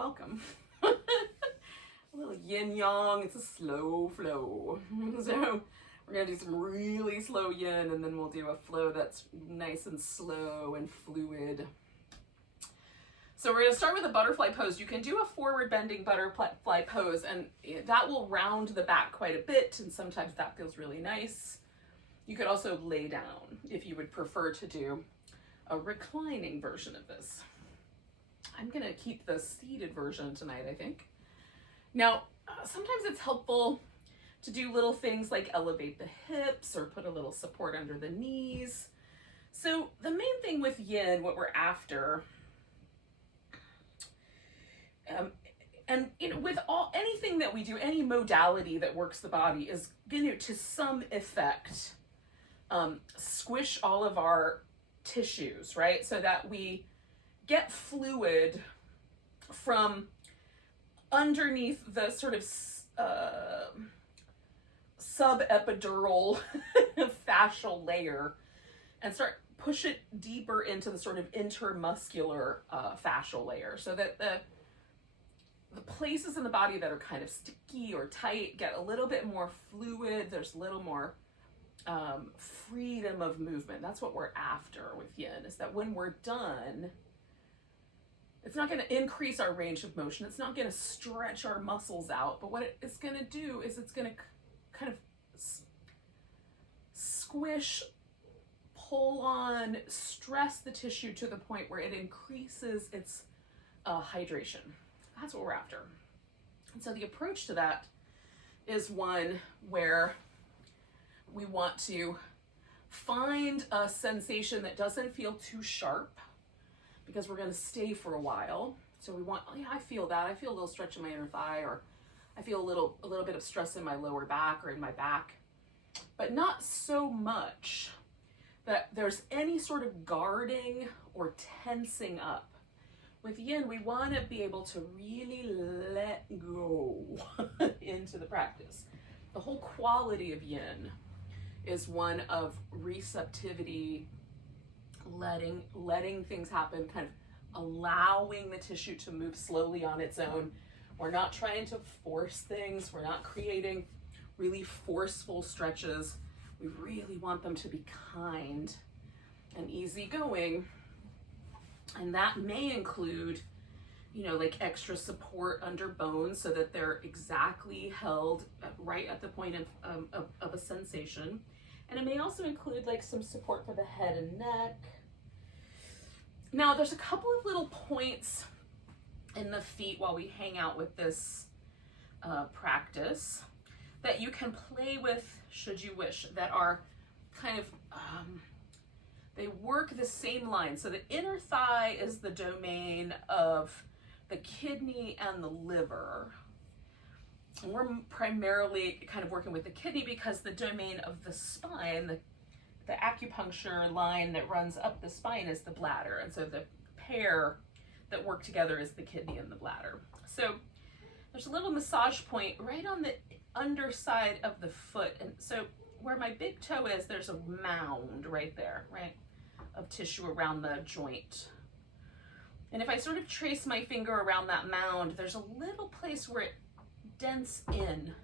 welcome. A little yin yang, it's a slow flow. So we're gonna do some really slow yin, and then we'll do a flow that's nice and slow and fluid. So we're gonna start with a butterfly pose. You can do a forward bending butterfly pose, and that will round the back quite a bit, and sometimes that feels really nice. You could also lay down if you would prefer to do a reclining version of this. I'm gonna keep the seated version tonight, I think. Now, sometimes it's helpful to do little things like elevate the hips or put a little support under the knees. So the main thing with yin, what we're after, and with anything that we do, any modality that works the body is going to some effect, squish all of our tissues, right? So that we get fluid from underneath the sort of subepidural fascial layer and push it deeper into the sort of intermuscular fascial layer, so that the places in the body that are kind of sticky or tight get a little bit more fluid. There's a little more freedom of movement. That's what we're after with yin, is that when we're done, it's not going to increase our range of motion. It's not going to stretch our muscles out. But what it's going to do is it's going to kind of squish, pull on, stress the tissue to the point where it increases its hydration. That's what we're after. And so the approach to that is one where we want to find a sensation that doesn't feel too sharp, because we're going to stay for a while. So we want, I feel that. I feel a little stretch in my inner thigh, or I feel a little bit of stress in my lower back or in my back, but not so much that there's any sort of guarding or tensing up. With yin, we want to be able to really let go into the practice. The whole quality of yin is one of receptivity, letting things happen, kind of allowing the tissue to move slowly on its own. We're not trying to force things. We're not creating really forceful stretches. We really want them to be kind and easygoing. And that may include, like extra support under bones so that they're exactly held right at the point of a sensation. And it may also include like some support for the head and neck. Now, there's a couple of little points in the feet while we hang out with this practice that you can play with, should you wish, that are kind of, they work the same line. So the inner thigh is the domain of the kidney and the liver. And we're primarily kind of working with the kidney because the domain of the spine, the acupuncture line that runs up the spine, is the bladder. And so the pair that work together is the kidney and the bladder. So there's a little massage point right on the underside of the foot. And so where my big toe is, there's a mound right there, right, of tissue around the joint. And if I sort of trace my finger around that mound, there's a little place where it dents in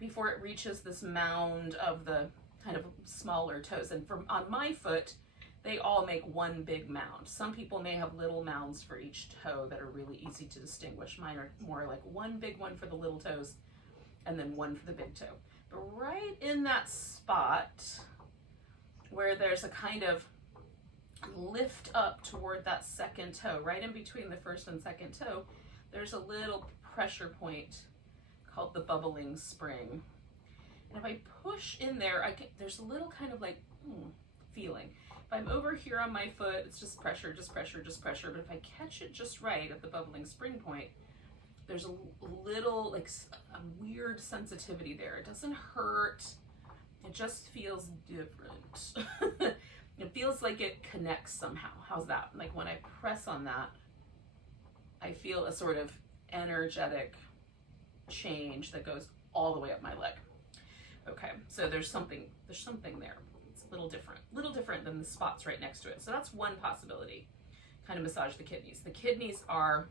before it reaches this mound of the kind of smaller toes. And on my foot, they all make one big mound. Some people may have little mounds for each toe that are really easy to distinguish. Mine are more like one big one for the little toes and then one for the big toe. But right in that spot where there's a kind of lift up toward that second toe, right in between the first and second toe, there's a little pressure point called the bubbling spring. And if I push in there, there's a little kind of like feeling. If I'm over here on my foot, it's just pressure, just pressure, just pressure. But if I catch it just right at the bubbling spring point, there's a little, like a weird sensitivity there. It doesn't hurt. It just feels different. It feels like it connects somehow. How's that? Like when I press on that, I feel a sort of energetic change that goes all the way up my leg. Okay, so there's something there. It's a little different than the spots right next to it. So that's one possibility. Kind of massage the kidneys. The kidneys are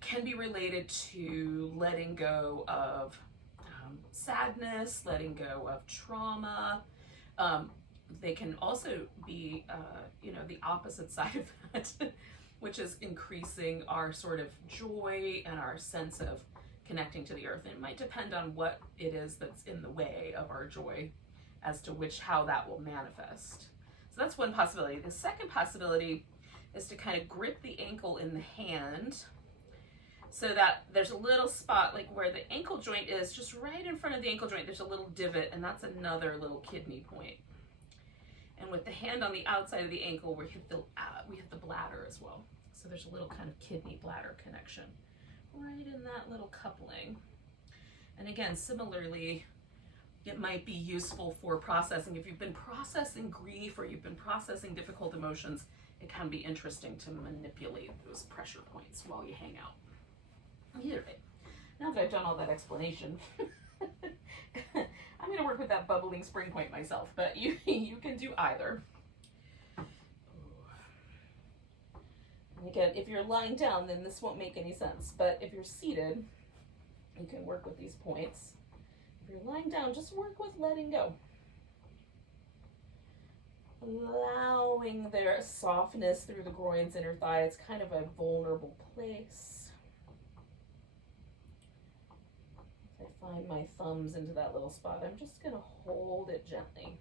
can be related to letting go of sadness, letting go of trauma. They can also be, the opposite side of that, which is increasing our sort of joy and our sense of connecting to the earth. And it might depend on what it is that's in the way of our joy as to how that will manifest. So that's one possibility. The second possibility is to kind of grip the ankle in the hand so that there's a little spot like where the ankle joint is, just right in front of the ankle joint, there's a little divot, and that's another little kidney point. And with the hand on the outside of the ankle, we hit the bladder as well. So there's a little kind of kidney bladder connection right in that little coupling. And again, similarly, it might be useful for processing. If you've been processing grief or you've been processing difficult emotions, it can be interesting to manipulate those pressure points while you hang out. Either way, now that I've done all that explanation, I'm going to work with that bubbling spring point myself, but you can do either. And again, if you're lying down, then this won't make any sense, but if you're seated, you can work with these points. If you're lying down, just work with letting go. Allowing their softness through the groin's inner thigh. It's kind of a vulnerable place. If I find my thumbs into that little spot, I'm just going to hold it gently.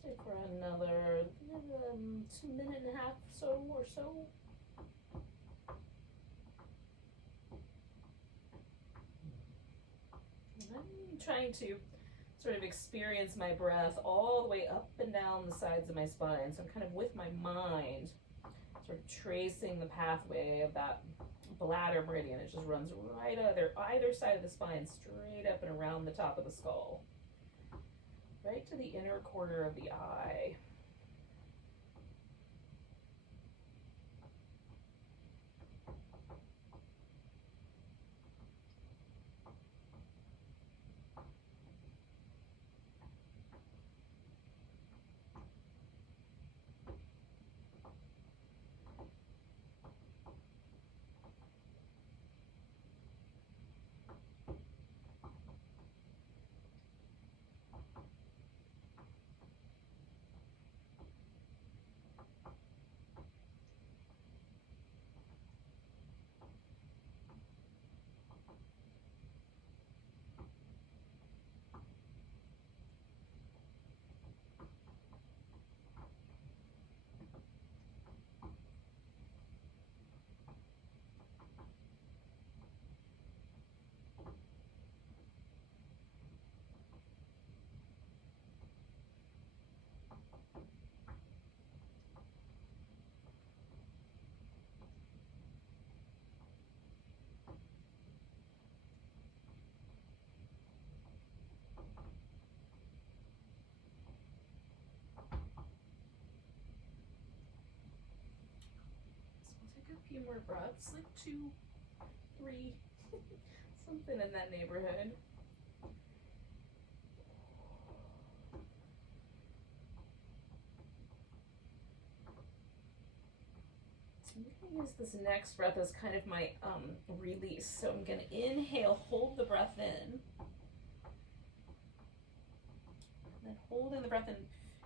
Stay for another 2 minutes and a half or so. And I'm trying to sort of experience my breath all the way up and down the sides of my spine. So I'm kind of with my mind, sort of tracing the pathway of that bladder meridian. It just runs right either side of the spine, straight up and around the top of the skull. Right to the inner corner of the eye. Few more breaths, like 2, 3, something in that neighborhood. use this next breath as kind of my release. So I'm going to inhale, hold the breath in. And then holding the breath and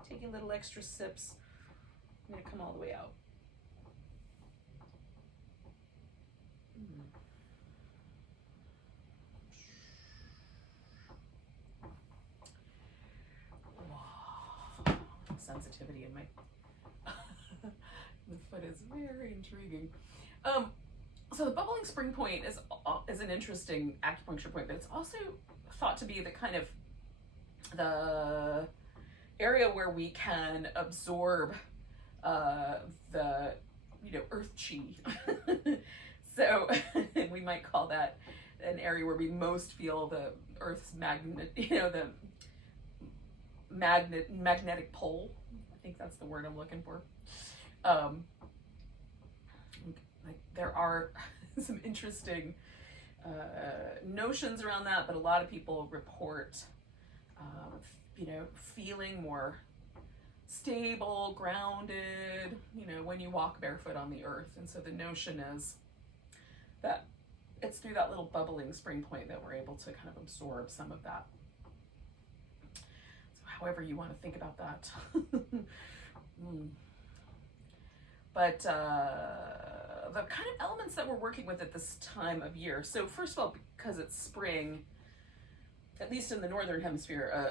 taking little extra sips. I'm going to come all the way out. Sensitivity in my the foot is very intriguing. So the bubbling spring point is an interesting acupuncture point, but it's also thought to be the kind of the area where we can absorb the earth chi. So we might call that an area where we most feel the earth's magnetic pole. I think that's the word I'm looking for. There are some interesting notions around that, but a lot of people report, feeling more stable, grounded, when you walk barefoot on the earth. And so the notion is that it's through that little bubbling spring point that we're able to kind of absorb some of that. However you want to think about that. But the kind of elements that we're working with at this time of year. So first of all, because it's spring, at least in the northern hemisphere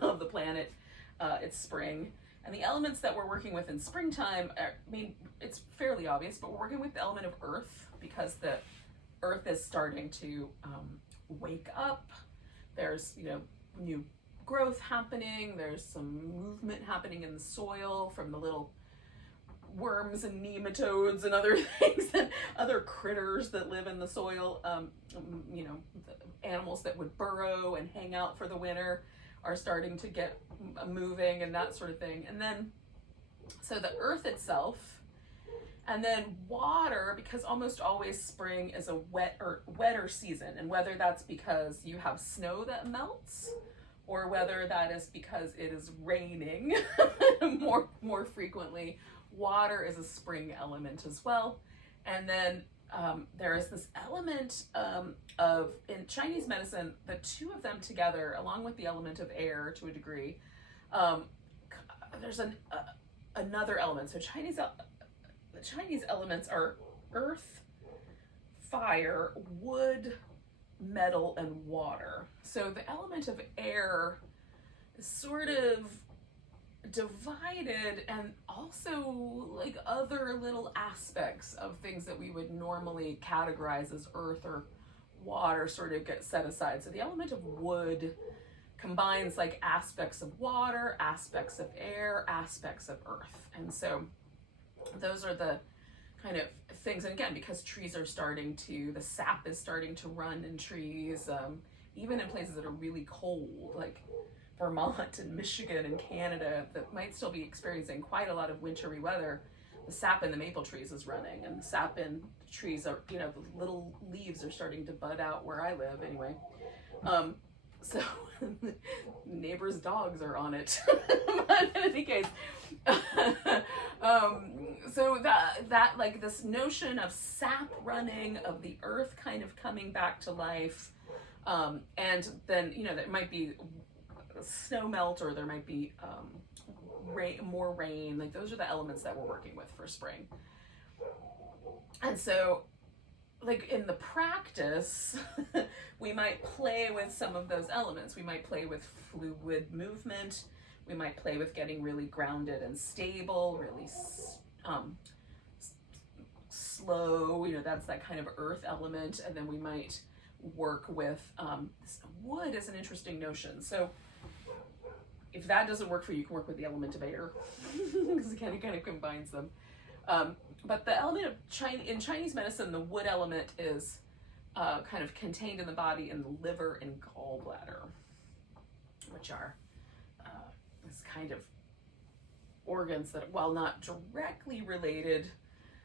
of the planet, it's spring. And the elements that we're working with in springtime, it's fairly obvious, but we're working with the element of earth because the earth is starting to wake up. There's, new growth happening. There's some movement happening in the soil from the little worms and nematodes and other things and other critters that live in the soil. The animals that would burrow and hang out for the winter are starting to get moving and that sort of thing. And then, so the earth itself, and then water, because almost always spring is a wetter season, and whether that's because you have snow that melts, or whether that is because it is raining more frequently, water is a spring element as well. And then there is this element of, in Chinese medicine, the two of them together, along with the element of air to a degree, there's another element. So the Chinese elements are earth, fire, wood, metal, and water. So the element of air is sort of divided, and also like other little aspects of things that we would normally categorize as earth or water sort of get set aside. So the element of wood combines like aspects of water, aspects of air, aspects of earth. And so those are the kind of things. And again, because trees are the sap is starting to run in trees, even in places that are really cold, like Vermont and Michigan and Canada, that might still be experiencing quite a lot of wintry weather, the sap in the maple trees is running, and the sap in trees are, the little leaves are starting to bud out where I live anyway. So neighbors' dogs are on it. But in any case, so that like this notion of sap running, of the earth kind of coming back to life, and then there might be snow melt, or there might be more rain. Like those are the elements that we're working with for spring. And so, like in the practice, we might play with some of those elements. We might play with fluid movement. We might play with getting really grounded and stable, really slow. That's that kind of earth element. And then we might work with wood is an interesting notion. So if that doesn't work for you, you can work with the element of air because it kind of combines them. But the element of in Chinese medicine, the wood element is kind of contained in the body in the liver and gallbladder, which are this kind of organs that, while not directly related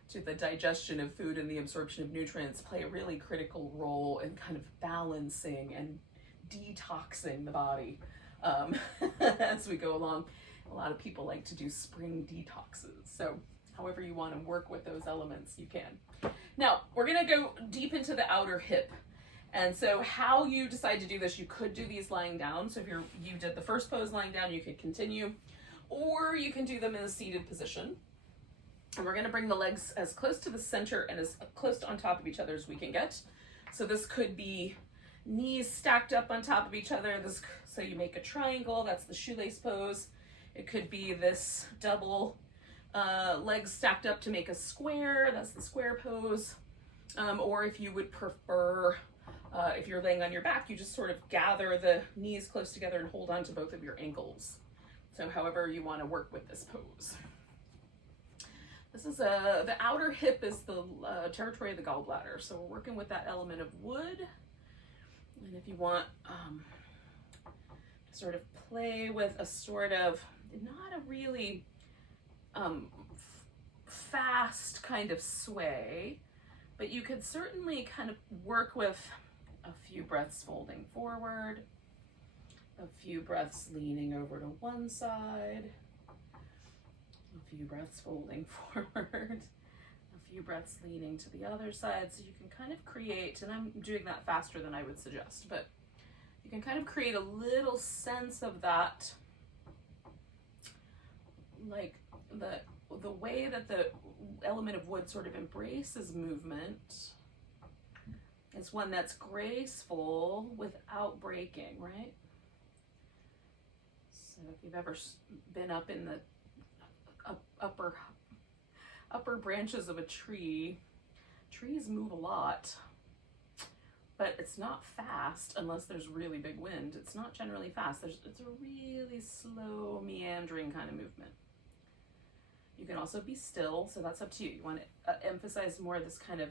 to the digestion of food and the absorption of nutrients, play a really critical role in kind of balancing and detoxing the body as we go along. A lot of people like to do spring detoxes. So however you want to work with those elements, you can. Now, we're going to go deep into the outer hip. And so how you decide to do this, you could do these lying down. So if you did the first pose lying down, you could continue, or you can do them in a seated position. And we're going to bring the legs as close to the center and as close on top of each other as we can get. So this could be knees stacked up on top of each other. So you make a triangle, that's the shoelace pose. It could be this double legs stacked up to make a square, that's the square pose. Or if you would prefer, if you're laying on your back, you just sort of gather the knees close together and hold on to both of your ankles. So however you want to work with this pose. This is the outer hip is the territory of the gallbladder. So we're working with that element of wood. And if you want to sort of play with a sort of, not a really fast kind of sway, but you could certainly kind of work with a few breaths folding forward, a few breaths leaning over to one side, a few breaths folding forward, a few breaths leaning to the other side. So you can kind of create, and I'm doing that faster than I would suggest, but you can kind of create a little sense of that, like the way that the element of wood sort of embraces movement is one that's graceful without breaking, right? So if you've ever been up in the upper branches of a tree, trees move a lot, but it's not fast unless there's really big wind. It's not generally fast. It's a really slow, meandering kind of movement. You can also be still, so that's up to you. You want to emphasize more of this kind of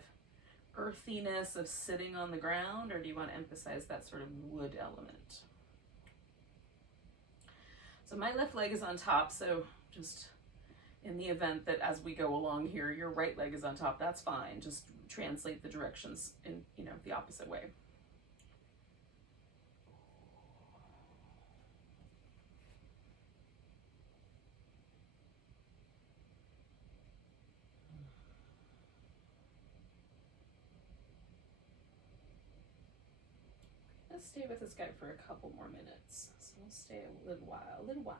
earthiness of sitting on the ground, or do you want to emphasize that sort of wood element? So my left leg is on top, so just in the event that as we go along here, your right leg is on top, that's fine. Just translate the directions in, the opposite way. Let's stay with this guy for a couple more minutes. So we'll stay a little while.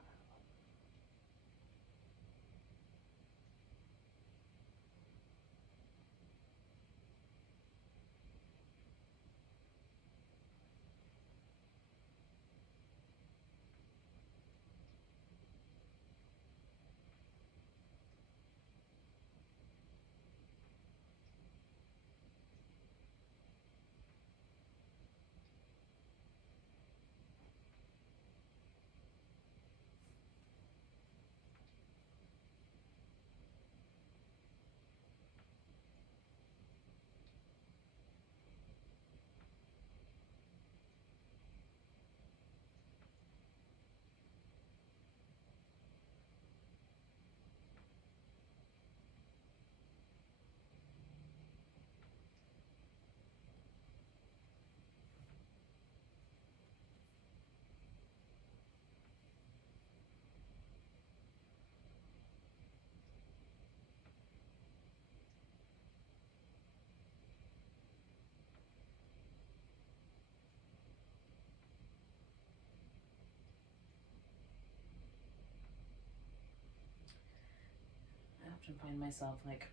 I often find myself like,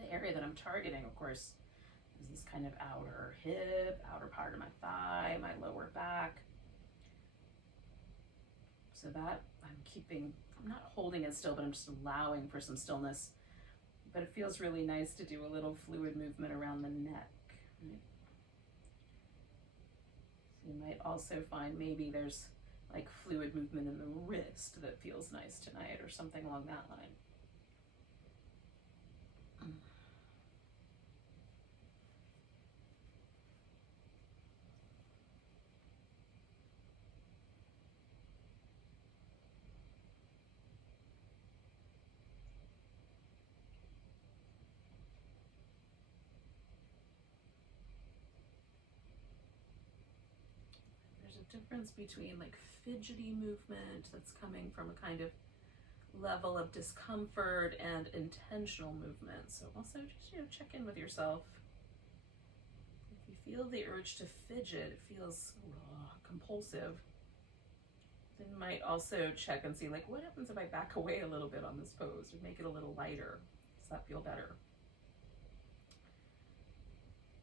the area that I'm targeting, of course, is this kind of outer hip, outer part of my thigh, my lower back. So that I'm not holding it still, but I'm just allowing for some stillness. But it feels really nice to do a little fluid movement around the neck. Right? So you might also find maybe there's like fluid movement in the wrist that feels nice tonight, or something along that line. Difference between like fidgety movement that's coming from a kind of level of discomfort and intentional movement. So also just, you know, check in with yourself. If you feel the urge to fidget, it feels compulsive, then you might also check and see, like, what happens if I back away a little bit on this pose or make it a little lighter? Does that feel better?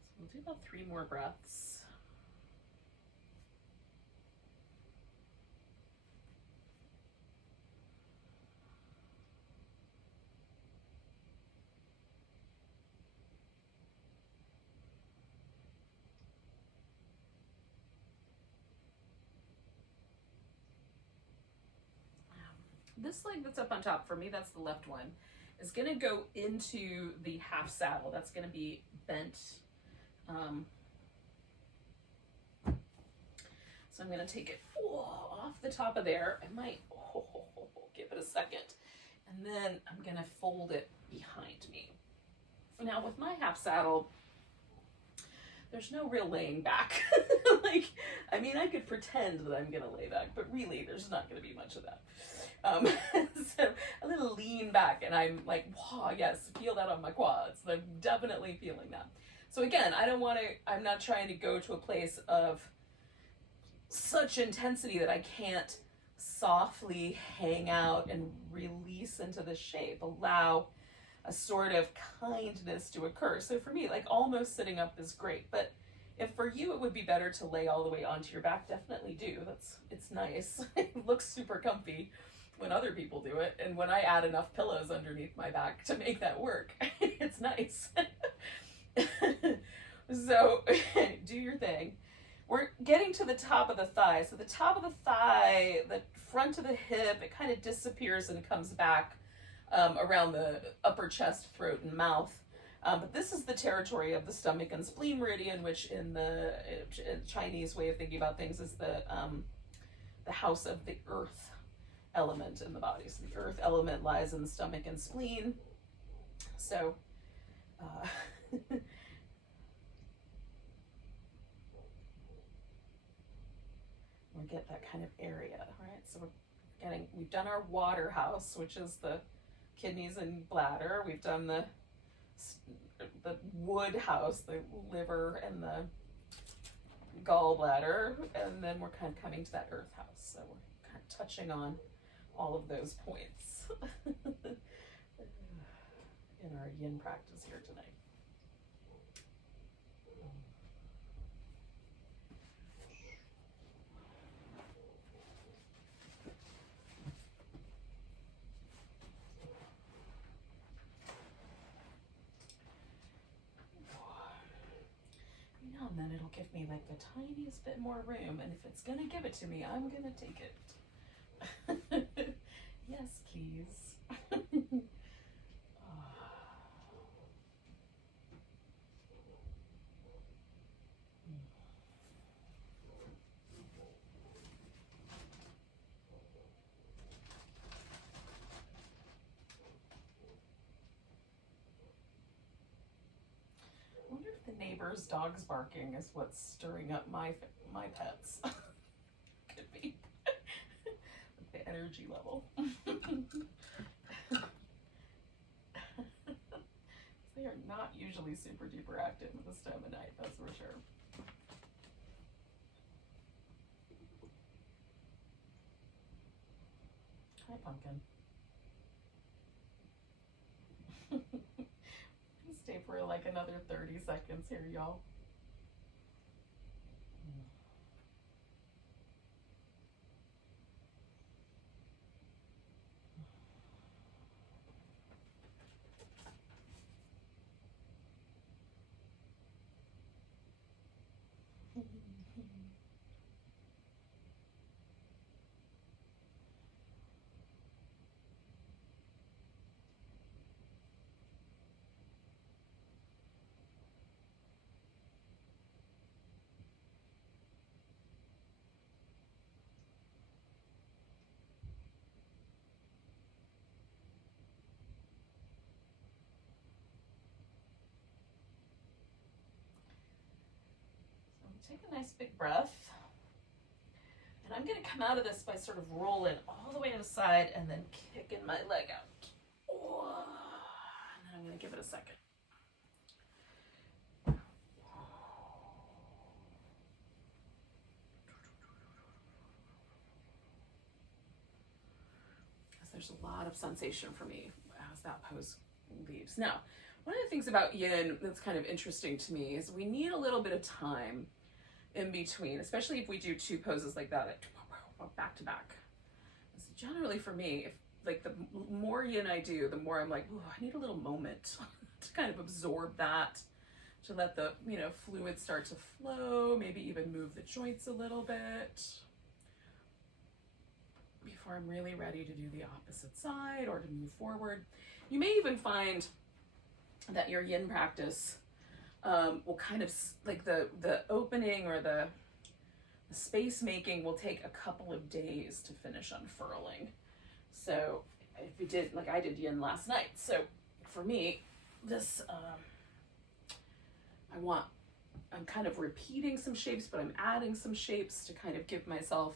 So we'll do about 3 more breaths. This leg that's up on top, for me, that's the left one, is going to go into the half saddle. That's going to be bent. So I'm going to take it off the top of there. I might give it a second. And then I'm going to fold it behind me. Now with my half saddle, there's no real laying back. Like, I mean, I could pretend that I'm going to lay back, but really there's not going to be much of that. So a little lean back, and I'm like, wow, yes, feel that on my quads. I'm definitely feeling that. So again, I'm not trying to go to a place of such intensity that I can't softly hang out and release into the shape, allow a sort of kindness to occur. So for me, like, almost sitting up is great, but if for you it would be better to lay all the way onto your back, definitely do. It's nice. It looks super comfy when other people do it, and when I add enough pillows underneath my back to make that work, it's nice. So do your thing. We're getting to the top of the thigh. So the top of the thigh, the front of the hip, it kind of disappears and comes back around the upper chest, throat, and mouth. But this is the territory of the stomach and spleen meridian, which in the Chinese way of thinking about things is the house of the earth element in the body. So the earth element lies in the stomach and spleen. So we get that kind of area, right? So we've done our water house, which is the kidneys and bladder. We've done the wood house, the liver and the gallbladder, and then we're kind of coming to that earth house. So we're kind of touching on all of those points in our yin practice here tonight. And then it'll give me like the tiniest bit more room, and if it's gonna give it to me, I'm gonna take it. Yes, please. I wonder if the neighbor's dog's barking is what's stirring up my pets. Could be. The energy level. They are not usually super duper active at this time of night, that's for sure. Hi, pumpkin. Stay for like another 30 seconds here, y'all. Take a nice big breath. And And I'm going to come out of this by sort of rolling all the way to the side and then kicking my leg out. Oh, and then I'm going to give it a second. There's a lot of sensation for me as that pose leaves. Now, one of the things about yin that's kind of interesting to me is we need a little bit of time in between, especially if we do two poses like that, back to back. So generally for me, if like the more yin I do, the more I'm like, oh, I need a little moment to kind of absorb that, to let the, you know, fluid start to flow, maybe even move the joints a little bit before I'm really ready to do the opposite side or to move forward. You may even find that your yin practice will kind of, like the opening or the space making will take a couple of days to finish unfurling. So if you did, like I did yin last night. So for me, this, I'm kind of repeating some shapes, but I'm adding some shapes to kind of give myself,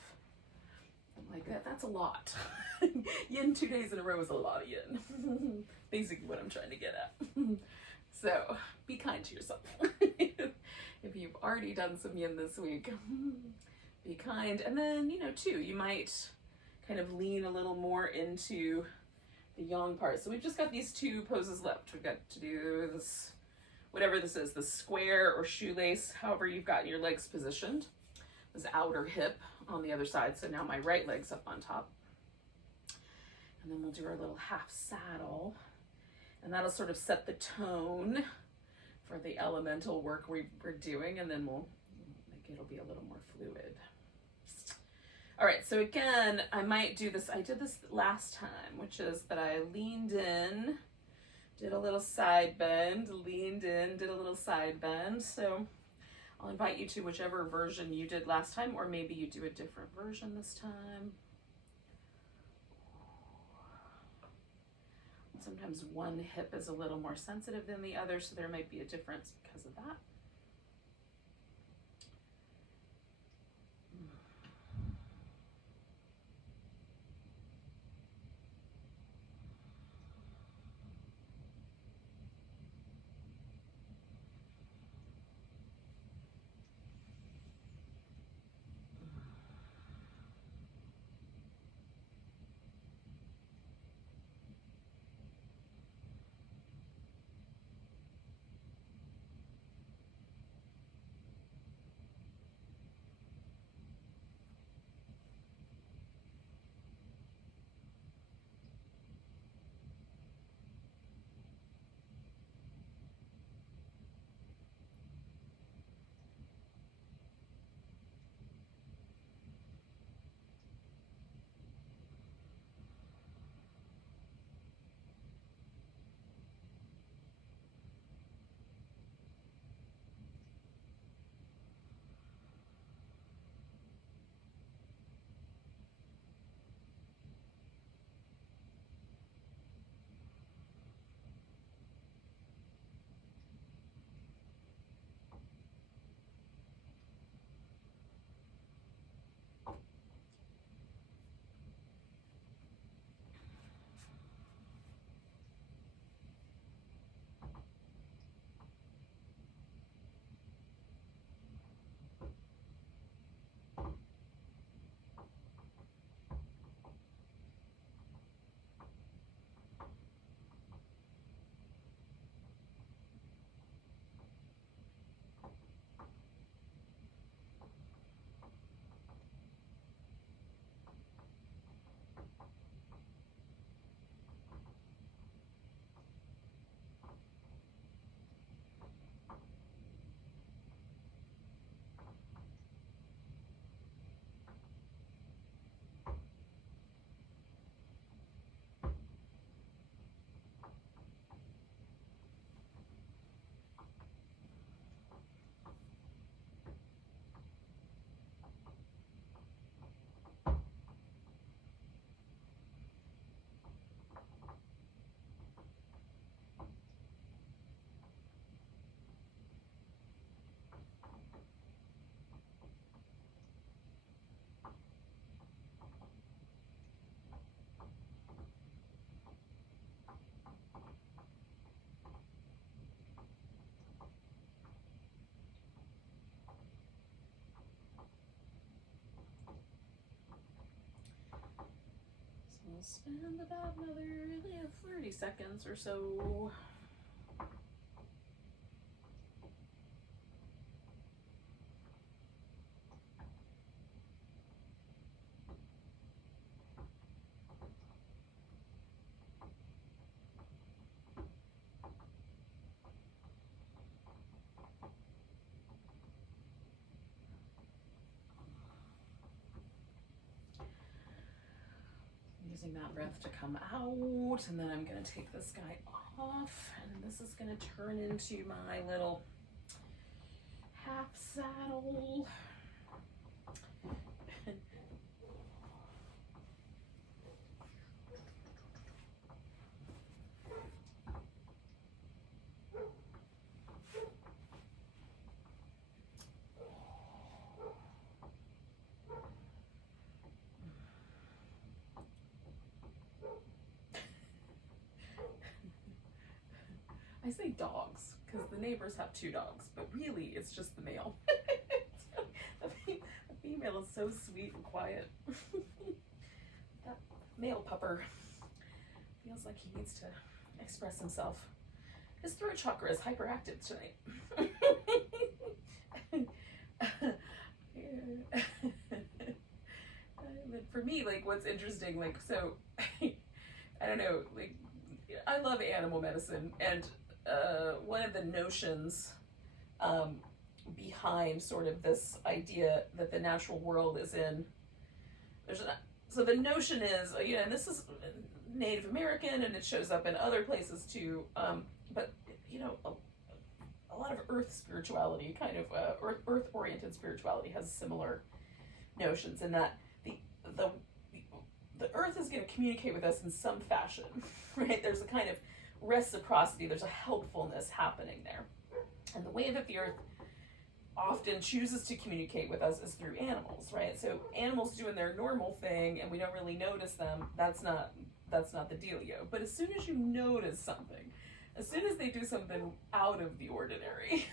like that's a lot. Yin 2 days in a row is a lot of yin. Basically what I'm trying to get at. So be kind to yourself. If you've already done some yin this week, be kind. And then, you know, too, you might kind of lean a little more into the yang part. So we've just got these two poses left. We've got to do this, whatever this is, the square or shoelace, however you've got your legs positioned. This outer hip on the other side. So now my right leg's up on top. And then we'll do our little half saddle. And that'll sort of set the tone for the elemental work we're doing. And then we'll make it'll be a little more fluid. All right, so again, I might do this. I did this last time, which is that I leaned in, did a little side bend, leaned in, did a little side bend. So I'll invite you to whichever version you did last time, or maybe you do a different version this time. Sometimes one hip is a little more sensitive than the other, so there might be a difference because of that. We'll spend about another 30 seconds or so. Using that breath to come out, and then I'm going to take this guy off, and this is going to turn into my little half saddle. I say dogs because the neighbors have 2 dogs, but really it's just the male. The female is so sweet and quiet. That male pupper feels like he needs to express himself. His throat chakra is hyperactive tonight. But for me, like, what's interesting, like, so I don't know, like, I love animal medicine, and one of the notions behind sort of this idea that the natural world is in, so the notion is, and this is Native American, and it shows up in other places too, but a lot of earth spirituality, kind of earth-oriented spirituality, has similar notions in that the earth is going to communicate with us in some fashion, right? There's a kind of reciprocity, there's a helpfulness happening there. And the way that the earth often chooses to communicate with us is through animals, right? So animals doing their normal thing and we don't really notice them, that's not the dealio. But as soon as you notice something, as soon as they do something out of the ordinary,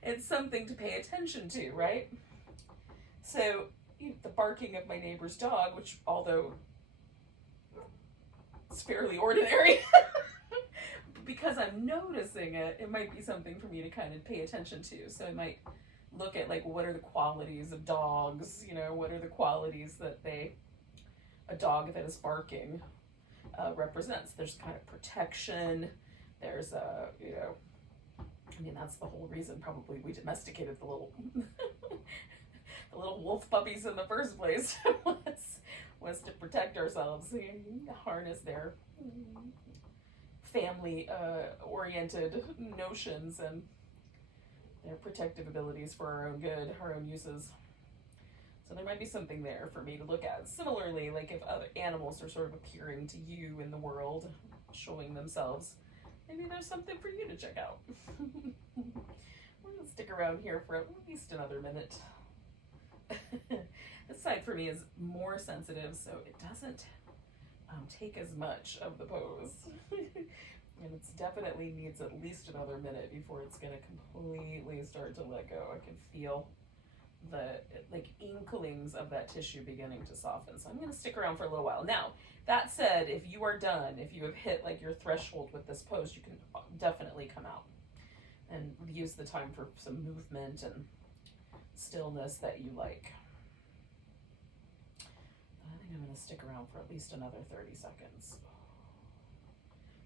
it's something to pay attention to, right? So the barking of my neighbor's dog, which although it's fairly ordinary, because I'm noticing it, it might be something for me to kind of pay attention to. So I might look at, like, what are the qualities of dogs, what are the qualities that a dog that is barking represents. There's kind of protection, there's that's the whole reason probably we domesticated the little the little wolf puppies in the first place, was to protect ourselves, harness their family oriented notions and their protective abilities for our own good, our own uses. So there might be something there for me to look at. Similarly, like if other animals are sort of appearing to you in the world, showing themselves, maybe there's something for you to check out. We're gonna stick around here for at least another minute. This side for me is more sensitive, so it doesn't take as much of the pose. And it definitely needs at least another minute before it's going to completely start to let go. I can feel the inklings of that tissue beginning to soften. So I'm going to stick around for a little while. Now, that said, if you are done, if you have hit your threshold with this pose, you can definitely come out and use the time for some movement and stillness that you like. I think I'm going to stick around for at least another 30 seconds.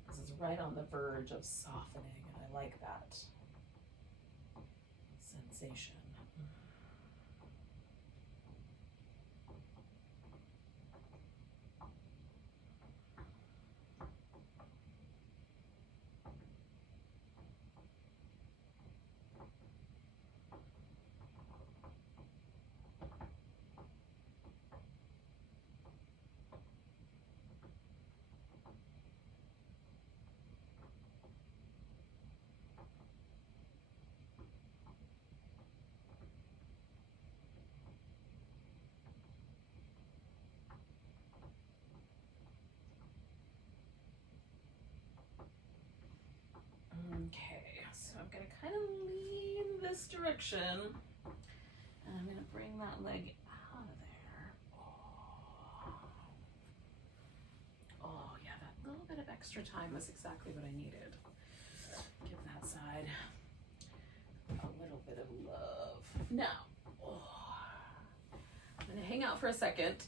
This is right on the verge of softening, and I like that sensation. Okay, so I'm going to kind of lean this direction, and I'm going to bring that leg out of there. extra time was exactly what I needed. Give that side a little bit of love. Now, I'm gonna hang out for a second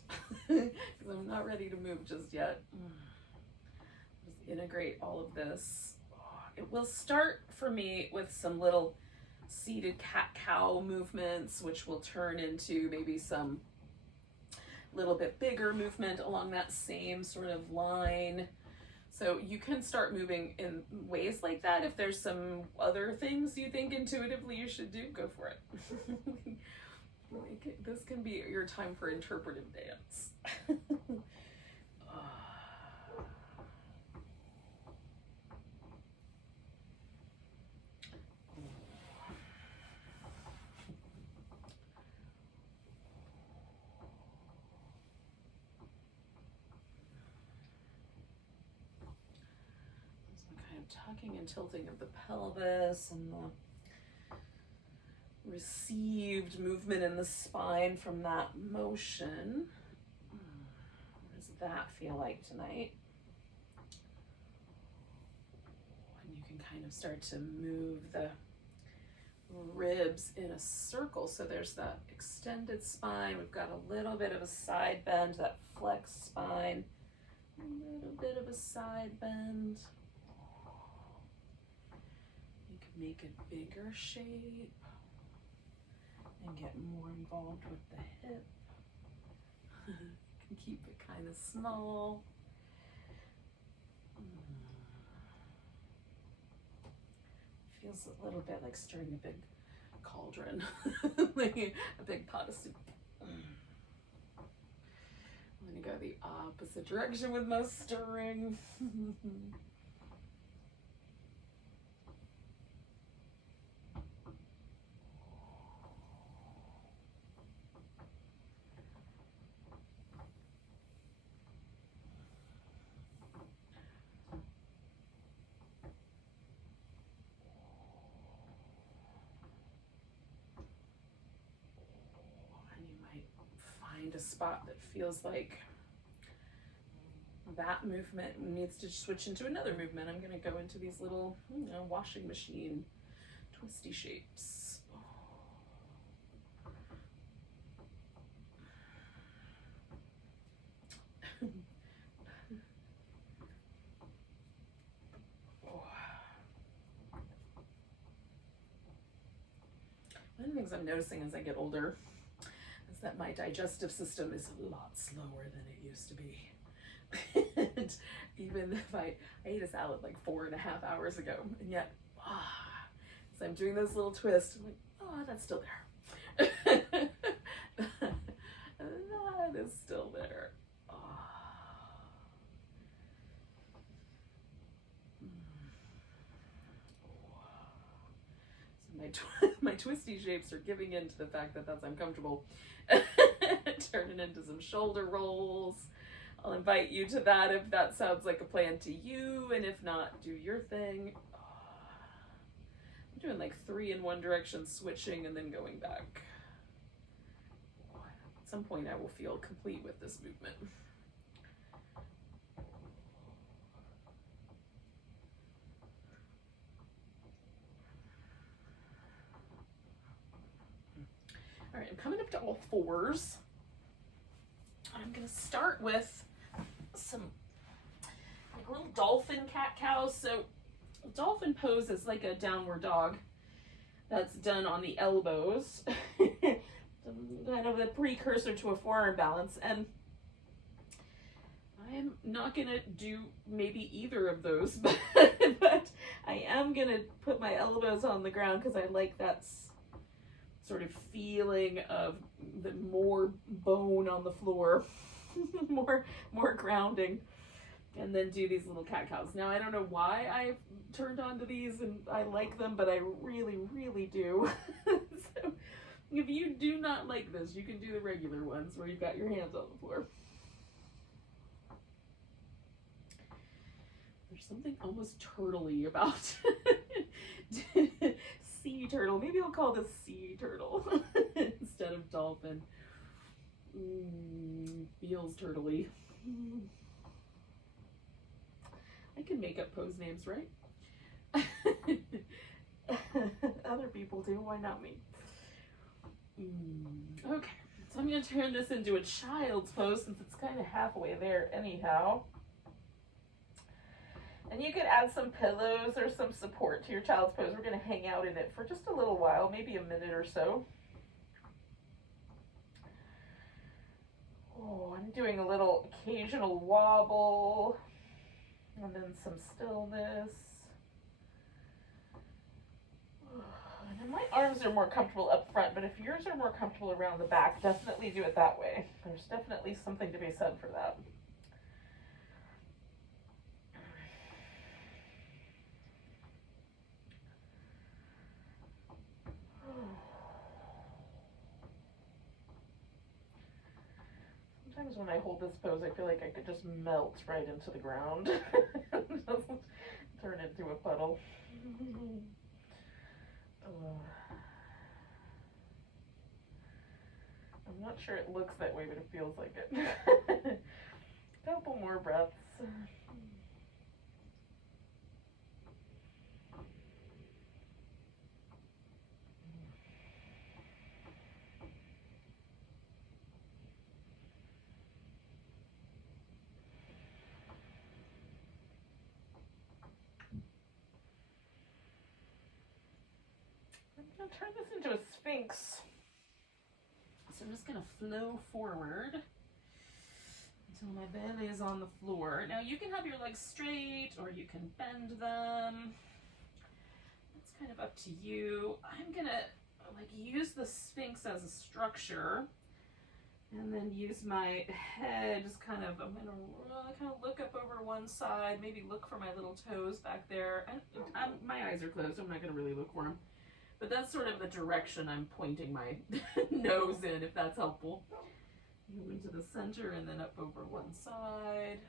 because I'm not ready to move just yet. Just integrate all of this. It will start for me with some little seated cat-cow movements, which will turn into maybe some little bit bigger movement along that same sort of line. So you can start moving in ways like that. If there's some other things you think intuitively you should do, go for it. This can be your time for interpretive dance. Tucking and tilting of the pelvis and the received movement in the spine from that motion. What does that feel like tonight? And you can kind of start to move the ribs in a circle. So there's that extended spine. We've got a little bit of a side bend, that flexed spine, a little bit of a side bend. Make a bigger shape and get more involved with the hip. You can keep it kind of small. Feels a little bit like stirring a big cauldron, like a big pot of soup. I'm gonna go the opposite direction with most stirring. A spot that feels like that movement needs to switch into another movement. I'm going to go into these little, washing machine twisty shapes. One of the things I'm noticing as I get older that my digestive system is a lot slower than it used to be. And even if I ate a salad like 4.5 hours ago, and yet, as I'm doing those little twists, I'm like, oh, that's still there. That is still there. So my twisty shapes are giving in to the fact that that's uncomfortable. Turning into some shoulder rolls. I'll invite you to that if that sounds like a plan to you, and if not, do your thing. I'm doing like 3 in one direction, switching and then going back. At some point I will feel complete with this movement. All right, I'm coming up to all fours. I'm gonna start with some like little dolphin cat-cows. So dolphin pose is like a downward dog that's done on the elbows. Kind of the precursor to a forearm balance. And I'm not gonna do maybe either of those, but I am gonna put my elbows on the ground because I like that sort of feeling of the more bone on the floor, more grounding, and then do these little cat-cows. Now, I don't know why I turned on to these and I like them, but I really, really do. So if you do not like this, you can do the regular ones where you've got your hands on the floor. There's something almost turtle-y about sea turtle. Maybe I'll call this sea turtle instead of dolphin. Feels turtle-y. I can make up pose names, right? Other people do, why not me? Okay, so I'm going to turn this into a child's pose since it's kind of halfway there anyhow. And you could add some pillows or some support to your child's pose. We're going to hang out in it for just a little while, maybe a minute or so. Oh, I'm doing a little occasional wobble and then some stillness. And my arms are more comfortable up front, but if yours are more comfortable around the back, definitely do it that way. There's definitely something to be said for that. Sometimes when I hold this pose, I feel like I could just melt right into the ground. Just turn into a puddle. I'm not sure it looks that way, but it feels like it. Couple more breaths. I'm going to turn this into a Sphinx. So I'm just going to flow forward until my belly is on the floor. Now you can have your legs straight or you can bend them. It's kind of up to you. I'm going to use the Sphinx as a structure and then use my head just I'm going to kind of look up over one side, maybe look for my little toes back there. My eyes are closed, so I'm not going to really look for them. But that's sort of the direction I'm pointing my nose in, if that's helpful. Move into the center and then up over one side.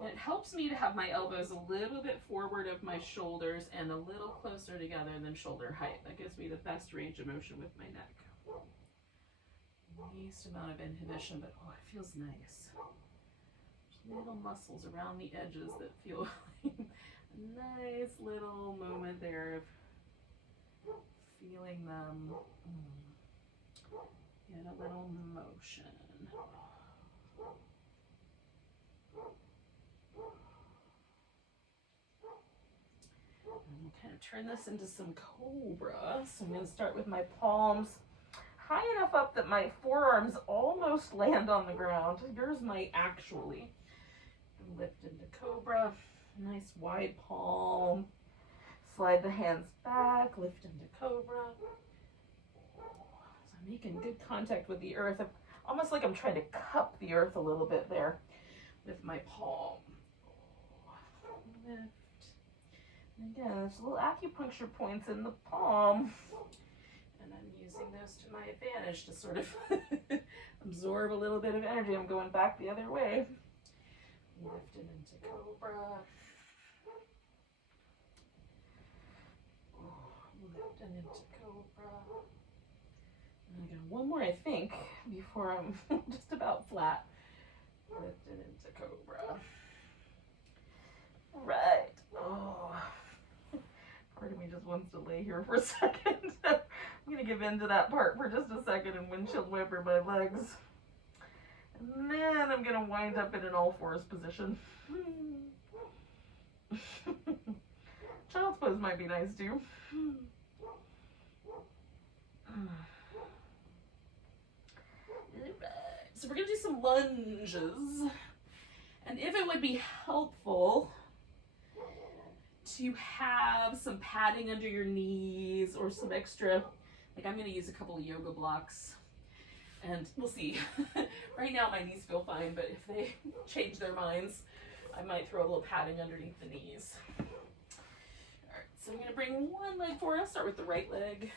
And it helps me to have my elbows a little bit forward of my shoulders and a little closer together than shoulder height. That gives me the best range of motion with my neck. Least amount of inhibition, but oh, it feels nice. There's little muscles around the edges that feel like a nice little moment there of feeling them. Get a little motion. And kind of turn this into some cobra. So I'm going to start with my palms high enough up that my forearms almost land on the ground. Yours might actually. Lift into cobra. Nice wide palm. Slide the hands back, lift into cobra. So I'm making good contact with the earth. Almost like I'm trying to cup the earth a little bit there with my palm. Lift. And again, there's little acupuncture points in the palm. And I'm using those to my advantage to sort of absorb a little bit of energy. I'm going back the other way. Lift it into cobra. Lift it into cobra. And I got one more, I think, before I'm just about flat. Lift it into cobra. Right. Oh. Part of me just wants to lay here for a second. I'm going to give in to that part for just a second and windshield wiper my legs. And then I'm going to wind up in an all-fours position. Child's pose might be nice too. So we're going to do some lunges. And if it would be helpful to have some padding under your knees or some extra, like I'm going to use a couple of yoga blocks. And we'll see. Right now my knees feel fine, but if they change their minds, I might throw a little padding underneath the knees. All right, so I'm going to bring one leg forward. I'll start with the right leg.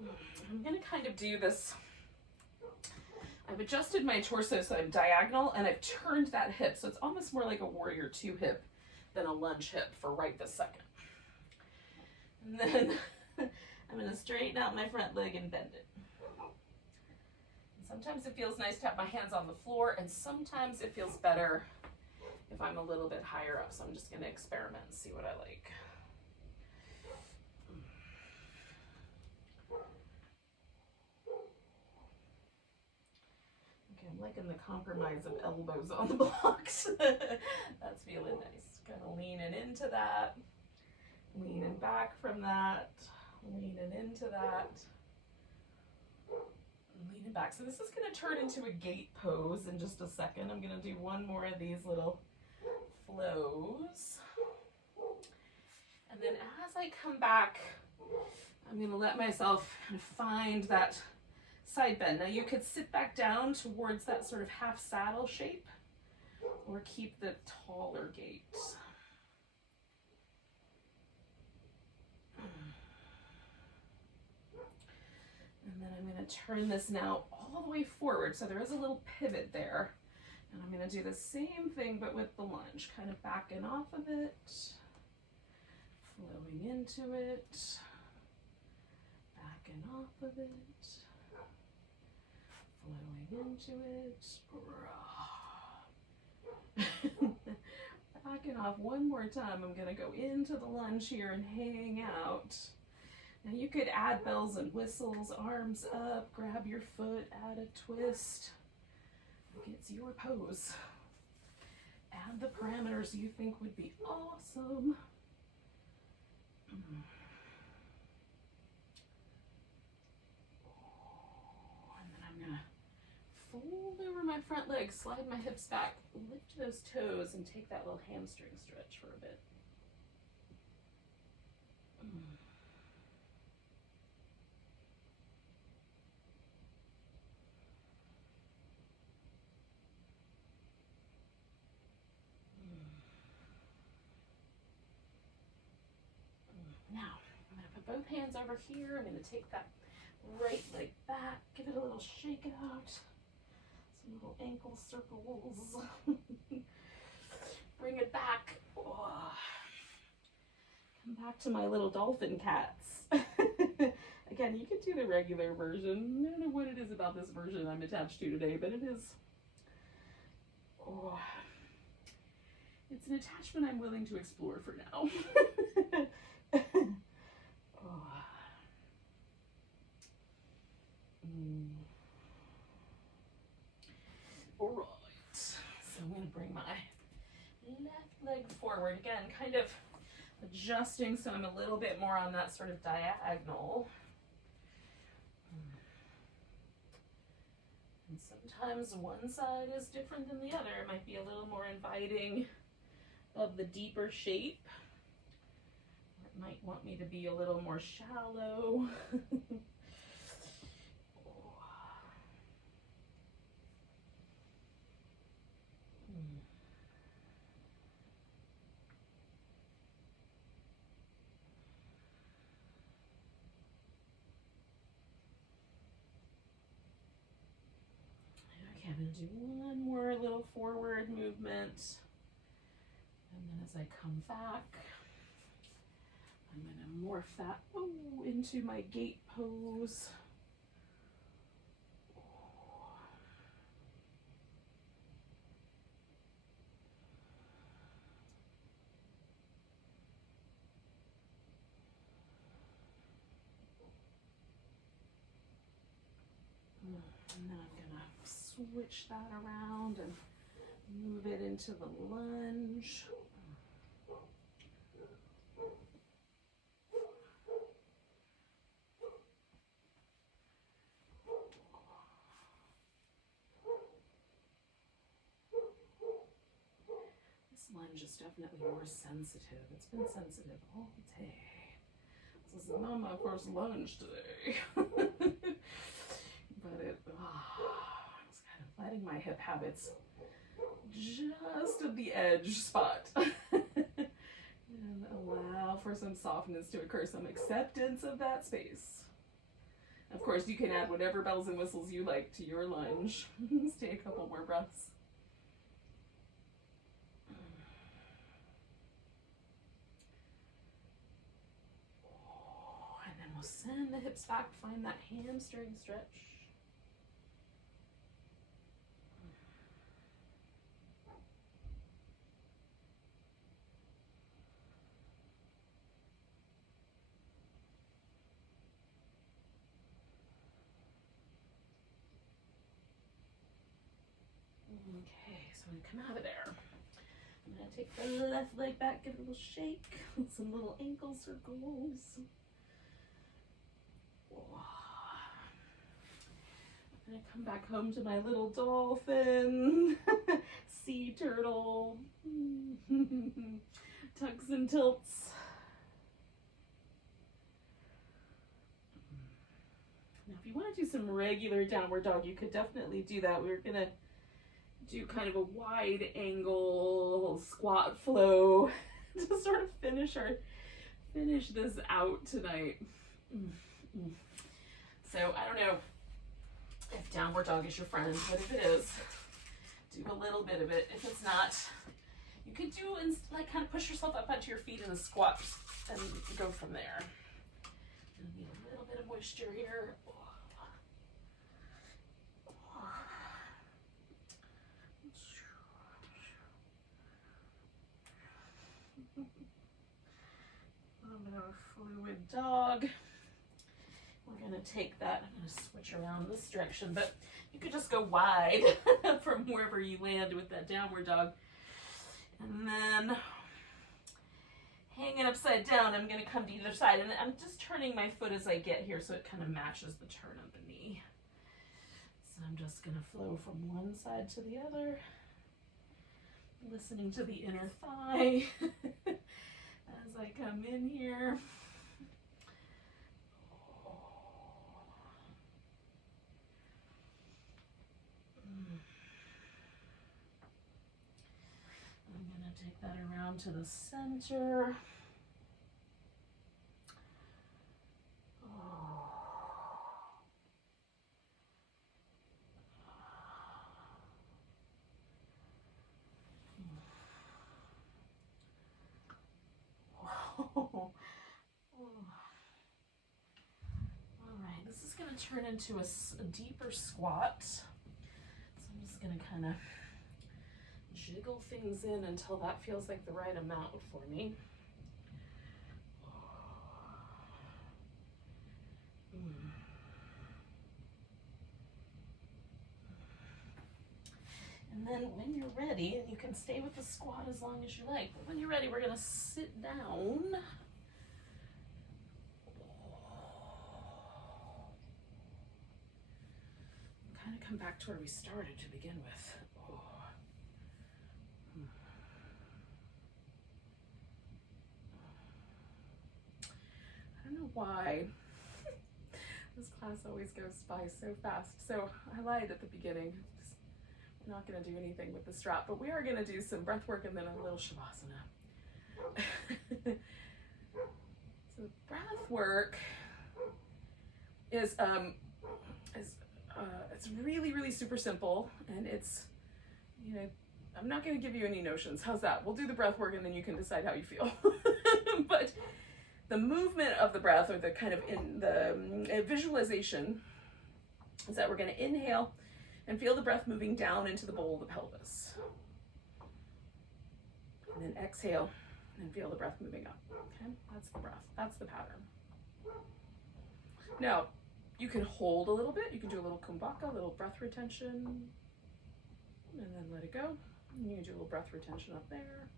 I'm going to kind of do this. I've adjusted my torso so I'm diagonal, and I've turned that hip, so it's almost more like a warrior two hip than a lunge hip for right this second. And then I'm going to straighten out my front leg and bend it. And sometimes it feels nice to have my hands on the floor, and sometimes it feels better if I'm a little bit higher up. So I'm just gonna experiment and see what I like. Okay, I'm liking the compromise of elbows on the blocks. That's feeling nice. Kind of leaning into that, leaning back from that, leaning into that, leaning back. So this is going to turn into a gate pose in just a second. I'm going to do one more of these little flows. And then as I come back, I'm going to let myself find that side bend. Now you could sit back down towards that sort of half saddle shape or keep the taller gait. And then I'm going to turn this now all the way forward. So there is a little pivot there. And I'm going to do the same thing, but with the lunge, kind of backing off of it, flowing into it, backing off of it, flowing into it. Backing off one more time. I'm going to go into the lunge here and hang out. Now you could add bells and whistles, arms up, grab your foot, add a twist. It's your pose. Add the parameters you think would be awesome. And then I'm gonna fold over my front leg, slide my hips back, lift those toes, and take that little hamstring stretch for a bit. Now, I'm going to put both hands over here. I'm going to take that right leg back, give it a little shake out, some little ankle circles. Bring it back. Oh. Come back to my little dolphin cats. Again, you could do the regular version. I don't know what it is about this version I'm attached to today, but it is. Oh. It's an attachment I'm willing to explore for now. All right, so I'm going to bring my left leg forward again, kind of adjusting so I'm a little bit more on that sort of diagonal. And sometimes one side is different than the other. It might be a little more inviting of the deeper shape. Or it might want me to be a little more shallow. Okay, I'm going to do one more little forward movement. And then as I come back, I'm going to morph that into my gate pose. And then I'm going to switch that around and move it into the lunge. This lunge is definitely more sensitive. It's been sensitive all day. This is not my first lunge today. But I was kind of letting my hip habits just at the edge spot. And allow for some softness to occur, some acceptance of that space. Of course, you can add whatever bells and whistles you like to your lunge. Stay a couple more breaths. And then we'll send the hips back, find that hamstring stretch. so I'm gonna come out of there. I'm gonna take the left leg back, give it a little shake, some little ankle circles. I'm gonna come back home to my little dolphin, sea turtle, tucks and tilts. Now, if you want to do some regular downward dog, you could definitely do that. We're gonna do kind of a wide angle squat flow to sort of finish this out tonight. So I don't know if downward dog is your friend, but if it is, do a little bit of it. If it's not, you could do like kind of push yourself up onto your feet in a squat and go from there. You need a little bit of moisture here. A little bit of a fluid dog. We're gonna take that, I'm gonna switch around this direction, but you could just go wide from wherever you land with that downward dog. And then hanging upside down, I'm gonna come to either side, and I'm just turning my foot as I get here so it kind of matches the turn of the knee. So I'm just gonna flow from one side to the other, listening to the inner thigh as I come in here. I'm going to take that around to the center. All right, this is going to turn into a deeper squat. So I'm just going to kind of jiggle things in until that feels like the right amount for me. And then when you're ready, and you can stay with the squat as long as you like, but when you're ready, we're gonna sit down. Kind of come back to where we started to begin with. I don't know why this class always goes by so fast. So I lied at the beginning. We're not going to do anything with the strap, but we are going to do some breath work and then a little shavasana. So breath work is it's really, really super simple, and it's, you know, I'm not going to give you any notions. How's that? We'll do the breath work and then you can decide how you feel. But the movement of the breath, or the kind of visualization, is that we're going to inhale and feel the breath moving down into the bowl of the pelvis. And then exhale and feel the breath moving up. Okay, that's the breath. That's the pattern. Now, you can hold a little bit. You can do a little kumbhaka, a little breath retention, and then let it go. And you can do a little breath retention up there.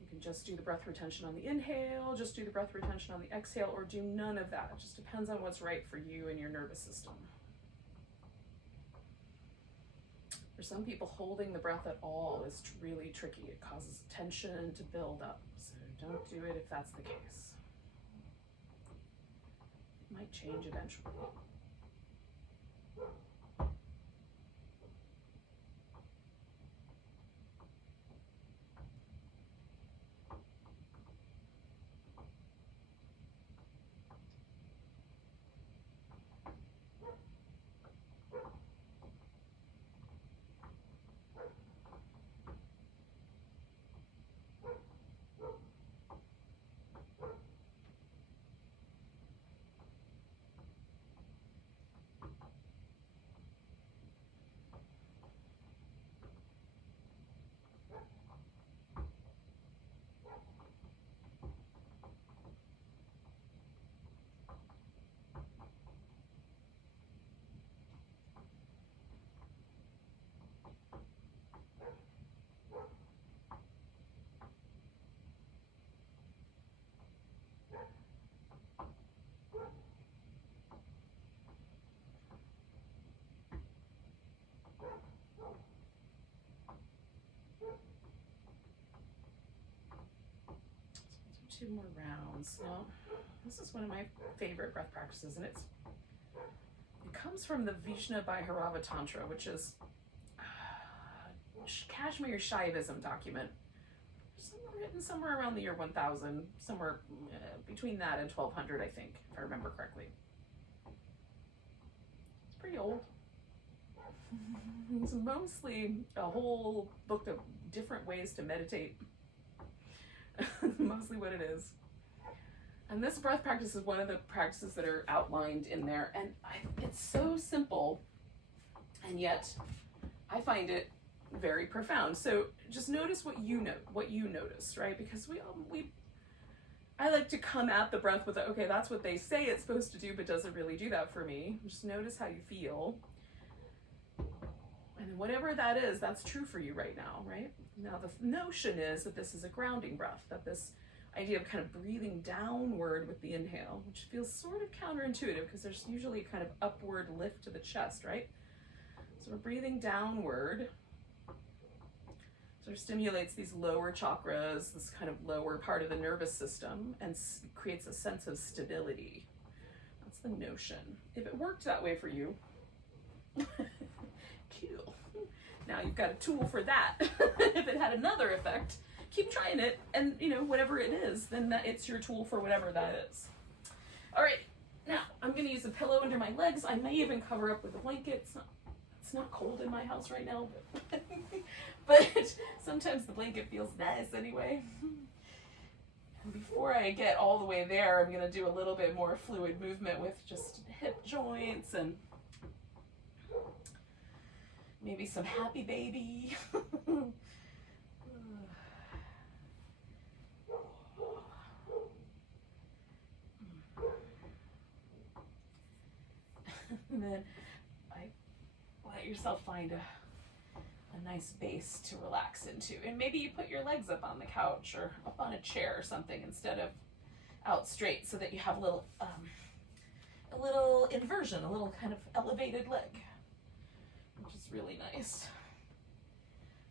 You can just do the breath retention on the inhale, just do the breath retention on the exhale, or do none of that. It just depends on what's right for you and your nervous system. For some people, holding the breath at all is really tricky. It causes tension to build up. So don't do it if that's the case. It might change eventually. 2 more rounds. Now, this is one of my favorite breath practices, and it comes from the Vishnu Bhairava Tantra, which is Kashmir Shaivism document, written somewhere around the year 1000, somewhere between that and 1200, I think, if I remember correctly. It's pretty old. It's mostly a whole book of different ways to meditate. Mostly what it is. And this breath practice is one of the practices that are outlined in there, and it's so simple, and yet I find it very profound. So just notice what you notice, right? Because I like to come at the breath with okay, that's what they say it's supposed to do, but does it really do that for me? Just notice how you feel. And whatever that is, that's true for you right now, right? Now the notion is that this is a grounding breath, that this idea of kind of breathing downward with the inhale, which feels sort of counterintuitive because there's usually a kind of upward lift to the chest, right? So we're breathing downward, sort of stimulates these lower chakras, this kind of lower part of the nervous system, and creates a sense of stability. That's the notion. If it worked that way for you, cool. Now you've got a tool for that. If it had another effect, keep trying it, and whatever it is, then it's your tool for whatever that is. All right, now I'm going to use a pillow under my legs. I may even cover up with a blanket. It's not cold in my house right now, but sometimes the blanket feels nice anyway. And before I get all the way there, I'm going to do a little bit more fluid movement with just hip joints and maybe some happy baby. And then let yourself find a nice base to relax into. And maybe you put your legs up on the couch or up on a chair or something instead of out straight, so that you have a little inversion, a little kind of elevated leg, which is really nice.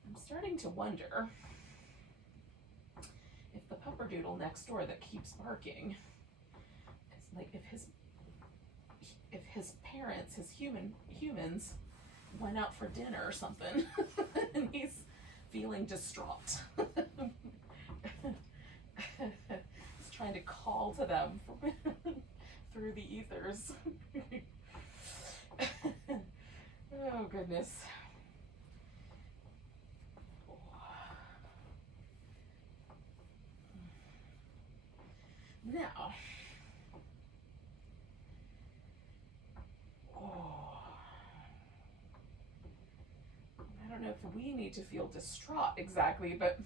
I'm starting to wonder if the pupperdoodle next door that keeps barking is like if his parents, his humans, went out for dinner or something, and he's feeling distraught. He's trying to call to them through the ethers. Oh, goodness. Now, I don't know if we need to feel distraught exactly, but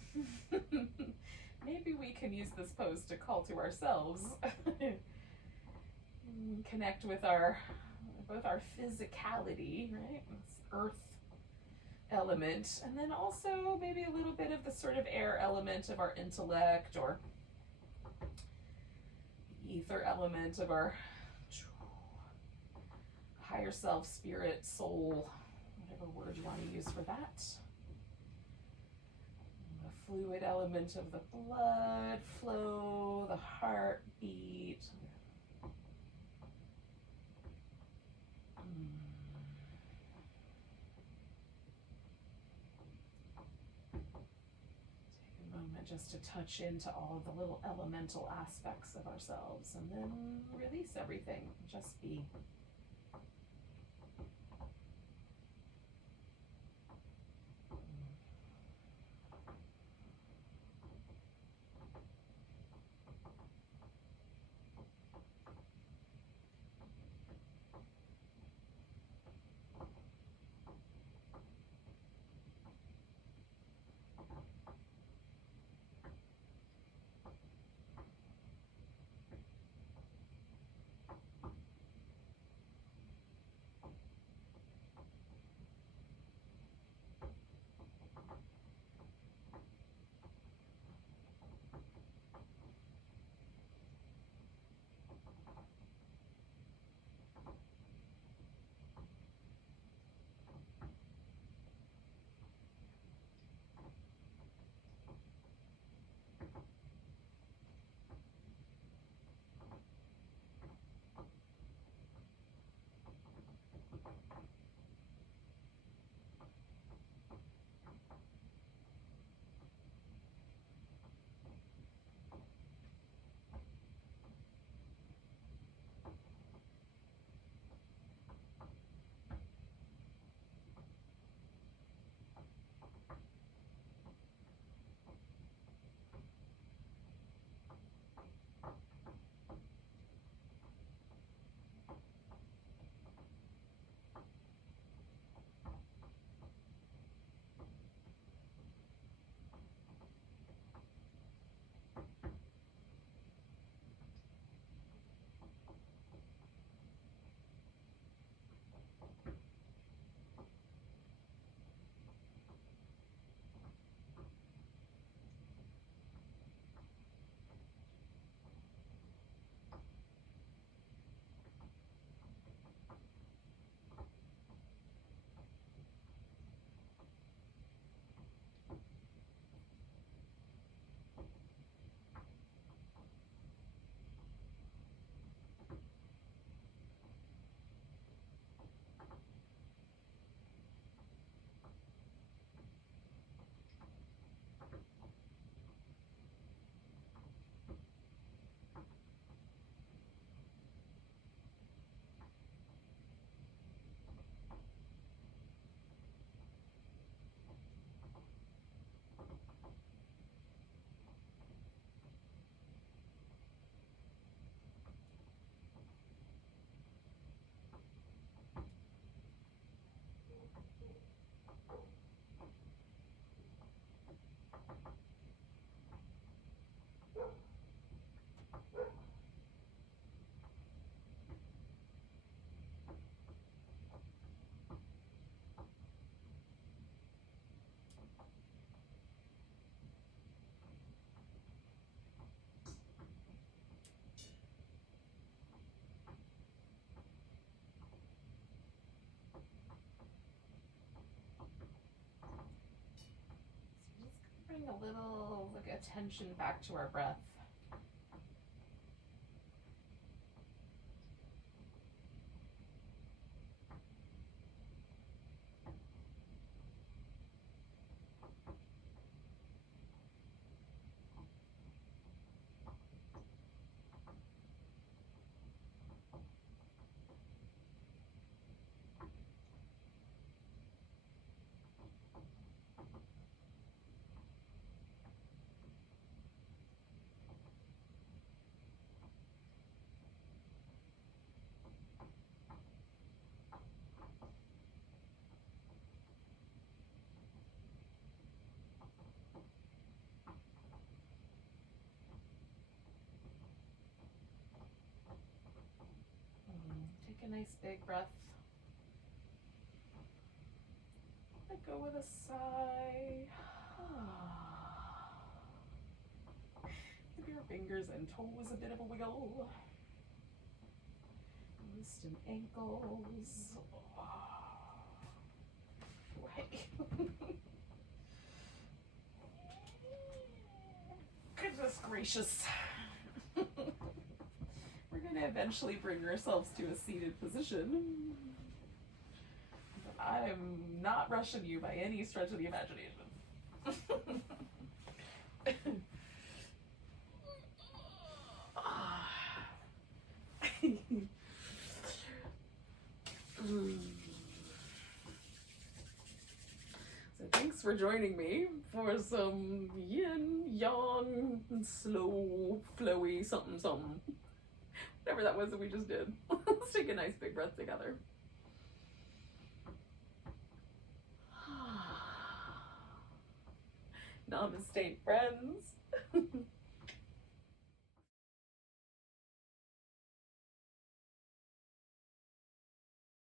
maybe we can use this pose to call to ourselves. Connect with both our physicality, right? This earth element, and then also maybe a little bit of the sort of air element of our intellect, or ether element of our higher self, spirit, soul, whatever word you want to use for that. The fluid element of the blood flow, the heartbeat. Take a moment just to touch into all of the little elemental aspects of ourselves, and then release everything. Just be. bring a little attention back to our breath. Take a nice big breath. Let go with a sigh. Give your fingers and toes a bit of a wiggle. Wrist and ankles. Right. Goodness gracious. We're going to eventually bring ourselves to a seated position. But I'm not rushing you by any stretch of the imagination. So thanks for joining me for some yin, yang, slow, flowy, something, something. Whatever that was that we just did. Let's take a nice big breath together. Namaste, friends.